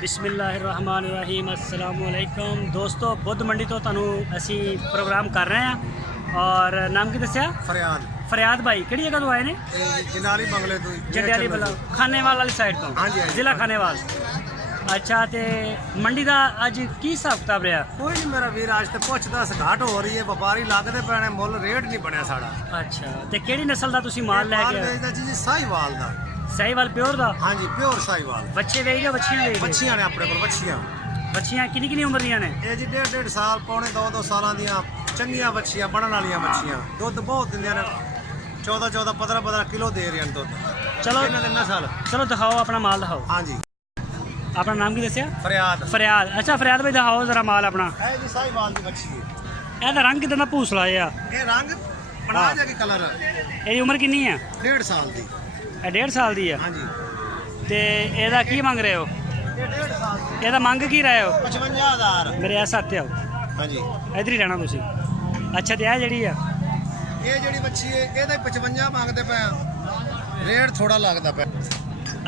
बिस्मिल्लाहिर्रहमानिर्रहीम अस्सलाम वालेकुम दोस्तों बुद्ध मंडी तो तुहानू असी प्रोग्राम कर रहे हैं और नाम की दस्या फरियाद भाई किहड़ी जगह तो आए ने जंडाली बंगले तो जंडाली बला खानेवाल वाली साइड तो जिला खानेवाल अच्छा ते मंडी का अज की हिसाब किताब रहा कोई नहीं मेरा वीर अज तो पुछ दस घाट हो रही है व्यापारी लगते पैने मुल रेट नहीं बनया साड़ा अच्छा ते केड़ी नस्ल दा तुसी माल लैके बेचदा जी साहिवाल दा साहिवाल प्योर दा हां जी प्योर साहिवाल बच्चे वेच या बच्चियां वेच बच्चियां ने अपने कोल बच्चियां किन्नी उम्र दियां ने ये जी 1.5 साल पौने 2 साल दियां चंगियां बच्चियां बनन वालियां बच्चियां दुध बहुत दिंदियां ने 14 15 किलो दे रही हैं दुध चलो इन्हां दे नस्ल चलो दिखाओ अपना माल दिखाओ हां जी अपना नाम की दस्या फरियाद अच्छा फरियाद भाई दिखाओ जरा माल अपना है जी साहिवाल दी बच्ची है ਇਹਦਾ रंग कितना भूसला है ये रंग बना जाके कलर ਇਹਦੀ उम्र किन्नी है 1.5 साल दी 1.5 साल ਦੀ ਹੈ हां जी ਤੇ ਇਹਦਾ ਕੀ ਮੰਗ ਰਹੇ ਹੋ ये 1.5 साल दी ਇਹਦਾ ਮੰਗ ਕੀ ਰਹੇ ਹੋ 55000 ਮੇਰੇ ਐਸ ਹੱਥੇ ਆਓ हां जी ਇਧਰ ਹੀ ਰਹਿਣਾ ਤੁਸੀਂ ਅੱਛਾ ਤੇ ਇਹ ਜਿਹੜੀ ਆ ਇਹ ਜਿਹੜੀ ਮੱਛੀ ਹੈ ਇਹਦਾ 55 ਮੰਗਦੇ ਪਏ ਆ ਰੇਟ ਥੋੜਾ ਲੱਗਦਾ ਪਿਆ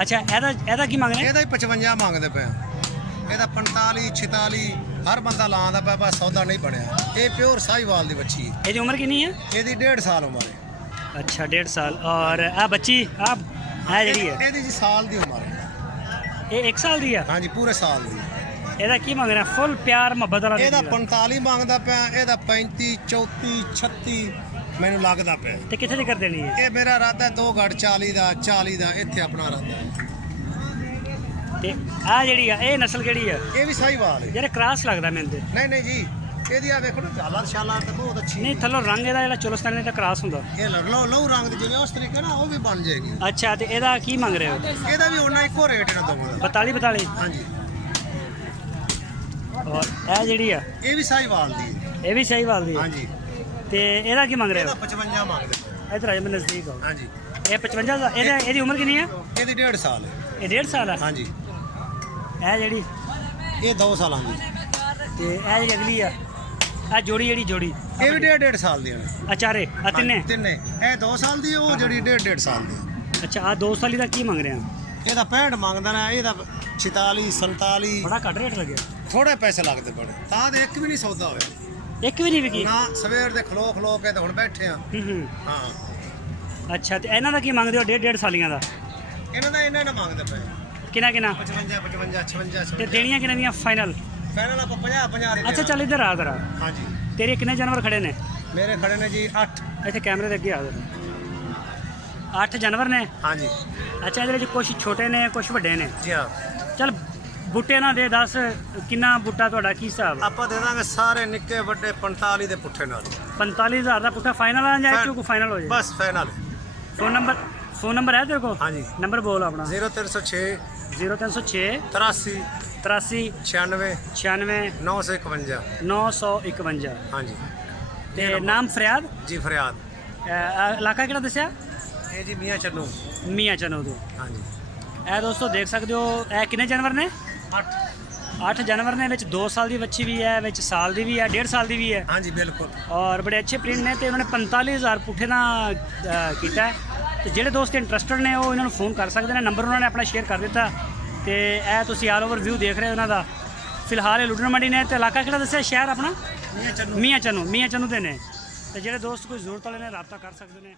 ਅੱਛਾ ਇਹਦਾ ਕੀ ਮੰਗ ਰਹੇ ਇਹਦਾ 55 ਮੰਗਦੇ ਪਏ ਆ ਇਹਦਾ 45 46 ਹਰ ਬੰਦਾ ਲਾਉਂਦਾ ਪਿਆ ਬਸ ਸੌਦਾ ਨਹੀਂ ਬਣਿਆ ਇਹ ਪਿਓਰ ਸਾਹੀਵਾਲ ਦੀ ਮੱਛੀ ਹੈ ਇਹਦੀ ਉਮਰ ਕਿੰਨੀ ਹੈ ਇਹਦੀ 1.5 ਸਾਲ ਉਮਰ ਹੈ ਅੱਛਾ 1.5 ਸਾਲ ਔਰ ਆ ਬੱਚੀ ਆ ਜਿਹੜੀ ਹੈ ਇਹਦੀ ਜੀ ਸਾਲ ਦੀ ਉਮਰ ਹੈ ਇਹ 1 ਸਾਲ ਦੀ ਆ ਹਾਂਜੀ ਪੂਰੇ ਸਾਲ ਦੀ ਇਹਦਾ ਕੀ ਮੰਗ ਰਿਹਾ ਫੁੱਲ ਪਿਆਰ ਮੁਹੱਬਤ ਵਾਲਾ ਇਹਦਾ 45 ਮੰਗਦਾ ਪਿਆ ਇਹਦਾ 35 34 36 ਮੈਨੂੰ ਲੱਗਦਾ ਪਿਆ ਤੇ ਕਿੱਥੇ ਦੀ ਕਰ ਦੇਣੀ ਹੈ ਇਹ ਮੇਰਾ ਇਰਾਦਾ 2 ਘੜ 40 ਦਾ ਇੱਥੇ ਆਪਣਾ ਇਰਾਦਾ ਤੇ ਆ ਜਿਹੜੀ ਆ ਇਹ ਨਸਲ ਕਿਹੜੀ ਆ ਇਹ ਵੀ ਸਾਹੀਵਾਲ ਹੈ ਯਾਰ ਕ੍ਰਾਸ ਲੱਗਦਾ ਮੈਨੂੰ ਤੇ ਨਹੀਂ ਜੀ ਇਹਦੀ ਆ ਵੇਖੋ ਨਾ ਝਾਲਾ ਸ਼ਾਲਾ ਤੇ ਬਹੁਤ ਅੱਛੀ ਨਹੀਂ ਥੱਲੋਂ ਰੰਗ ਇਹਦਾ ਜਿਹੜਾ ਚੁਲਸਤਾਨੀ ਦਾ ਕ੍ਰਾਸ ਹੁੰਦਾ ਇਹ ਲਓ ਰੰਗ ਦੇ ਜਿਵੇਂ ਉਸ ਤਰੀਕੇ ਨਾਲ ਉਹ ਵੀ ਬਣ ਜਾਏਗੀ ਅੱਛਾ ਤੇ ਇਹਦਾ ਕੀ ਮੰਗ ਰਹੇ ਹੋ ਇਹਦਾ ਵੀ ਉਹਨਾਂ ਇੱਕੋ ਰੇਟ ਇਹਨਾਂ ਦੋਵਾਂ ਦਾ 42 ਹਾਂਜੀ ਔਰ ਇਹ ਜਿਹੜੀ ਆ ਇਹ ਵੀ ਸਾਹੀਵਾਲ ਦੀ ਹੈ ਇਹ ਵੀ ਸਾਹੀਵਾਲ ਦੀ ਹੈ ਹਾਂਜੀ ਤੇ ਇਹਦਾ ਕੀ ਮੰਗ ਰਹੇ ਇਹਦਾ ਹੋ 55 ਮੰਗਦੇ ਇਧਰ ਆ ਜਾ ਮੈਂ ਨਜ਼ਦੀਕ ਆਓ ਹਾਂਜੀ ਇਹ 55 ਦਾ ਇਹਦੀ ਉਮਰ ਕਿੰਨੀ ਹੈ ਇਹਦੀ 1.5 ਸਾਲ ਹੈ ਇਹ 1.5 ਸਾਲ ਆ ਹਾਂਜੀ ਇਹ ਜਿਹੜੀ ਇਹ 2 ਸਾਲਾਂ ਦੀ ਤੇ ਇਹ ਜਿਹੜੀ ਅਗਲੀ ਆ ਆ ਜੋੜੀ ਇਹ ਵੀ 1.5 ਸਾਲ ਦੀਆਂ ਨੇ ਅਚਾਰੇ ਆ ਤਿੰਨੇ ਇਹ 2 ਸਾਲ ਦੀ ਉਹ ਜਿਹੜੀ 1.5 ਸਾਲ ਦੀ ਅੱਛਾ ਆ 2 ਸਾਲੀ ਦਾ ਕੀ ਮੰਗ ਰਹੇ ਆ ਇਹਦਾ 65 ਮੰਗਦਾ ਨਾ ਇਹਦਾ 46 47 ਬੜਾ ਘੱਟ ਰੇਟ ਲੱਗਿਆ ਥੋੜੇ ਪੈਸੇ ਲੱਗਦੇ ਬੜੇ ਤਾਂ ਤੇ ਇੱਕ ਵੀ ਨਹੀਂ ਸੌਦਾ ਹੋਇਆ ਇੱਕ ਵੀ ਨਹੀਂ ਵਿਕੀ ਨਾ ਸਵੇਰ ਦੇ ਖਲੋ ਕੇ ਤੇ ਹੁਣ ਬੈਠੇ ਆ ਹਾਂ ਅੱਛਾ ਤੇ ਇਹਨਾਂ ਦਾ ਕੀ ਮੰਗਦੇ ਹੋ 1.5 ਸਾਲੀਆਂ ਦਾ ਇਹਨਾਂ ਦਾ ਮੰਗਦੇ ਪਏ ਕਿੰਨਾ 55 56 ਤੇ ਦੇਣੀਆਂ ਕਿੰਨਾਂ ਦੀਆਂ ਫਾਈਨਲ ਫਾਈਨਲ ਆਪਾਂ 50 ਦੇ ਅੱਛਾ ਚੱਲ ਇੱਧਰ ਆ ਜ਼ਰਾ ਹਾਂਜੀ ਤੇਰੇ ਕਿੰਨੇ ਜਾਨਵਰ ਖੜੇ ਨੇ ਮੇਰੇ ਖੜੇ ਨੇ ਜੀ 8 ਇੱਥੇ ਕੈਮਰੇ ਦੇ ਅੱਗੇ ਆ ਜ਼ਰਾ 8 ਜਾਨਵਰ ਨੇ ਹਾਂਜੀ ਅੱਛਾ ਇਹਦੇ ਵਿੱਚ ਕੁਝ ਛੋਟੇ ਨੇ ਕੁਝ ਵੱਡੇ ਨੇ ਜੀ ਹਾਂ ਚੱਲ ਬੂਟੇ ਨਾ ਦੇ ਦੱਸ ਕਿੰਨਾ ਬੂਟਾ ਤੁਹਾਡਾ ਕੀ ਹਿਸਾਬ ਆਪਾਂ ਦੇ ਦਾਂਗੇ ਸਾਰੇ ਨਿੱਕੇ ਵੱਡੇ 45 ਦੇ ਪੁੱਠੇ ਨਾਲ 45000 ਦਾ ਪੁੱਠਾ ਫਾਈਨਲ ਆ ਜਾਏ ਕਿਉਂ ਫਾਈਨਲ ਹੋ ਜਾਏ ਬਸ ਫਾਈਨਲ ਫੋਨ ਨੰਬਰ ਹੈ ਤੇਰੇ ਕੋਲ ਹਾਂਜੀ ਨੰਬਰ ਬੋਲ ਆਪਣਾ 0306 0306 83 83 96 96 951 951 ਹਾਂਜੀ ਤੇ ਨਾਮ ਫਰਿਆਦ ਜੀ ਫਰਿਆਦ ਇਲਾਕਾ ਕਿਹੜਾ ਦੱਸਿਆ ਇਹ ਜੀ ਮੀਆਂ ਚੰਨੂ ਮੀਆਂ ਚੰਨੂ ਤੋਂ ਹਾਂਜੀ ਇਹ ਦੋਸਤੋ ਦੇਖ ਸਕਦੇ ਹੋ ਇਹ ਕਿੰਨੇ ਜਾਨਵਰ ਨੇ 8 ਜਾਨਵਰ ਨੇ ਵਿੱਚ 2 ਸਾਲ ਦੀ ਬੱਚੀ ਵੀ ਹੈ ਵਿੱਚ ਸਾਲ ਦੀ ਵੀ ਹੈ 1.5 ਸਾਲ ਦੀ ਵੀ ਹੈ ਹਾਂਜੀ ਬਿਲਕੁਲ ਔਰ ਬੜੇ ਅੱਛੇ ਪ੍ਰਿੰਟ ਨੇ ਤੇ ਉਹਨਾਂ ਨੇ 45000 ਪੁੱਠੇ ਦਾ ਕੀਤਾ ਤੇ ਜਿਹੜੇ ਦੋਸਤ ਇੰਟਰਸਟਡ ਨੇ ਉਹ ਇਹਨਾਂ ਨੂੰ ਫੋਨ ਕਰ ਸਕਦੇ ਨੇ ਨੰਬਰ ਉਹਨਾਂ ਨੇ ਆਪਣਾ ਸ਼ੇਅਰ ਕਰ ਦਿੱਤਾ ਤੇ ਇਹ ਤੁਸੀਂ ਆਲ ਓਵਰ ਵਿਊ ਦੇਖ ਰਹੇ ਹੋ ਉਹਨਾਂ ਦਾ ਫਿਲਹਾਲ ਇਹ ਲੁਧਿਆਣਾ ਮੰਡੀ ਨੇ ਤੇ ਇਲਾਕਾ ਕਿਹੜਾ ਦੱਸਿਆ ਸ਼ਹਿਰ ਆਪਣਾ ਮੀਆਂ ਚੰਨੂ ਦੇ ਨੇ ਤੇ ਜਿਹੜੇ ਦੋਸਤ ਕੋਈ ਜ਼ਰੂਰਤ ਵਾਲੇ ਨੇ ਰਾਬਤਾ ਕਰ ਸਕਦੇ ਨੇ।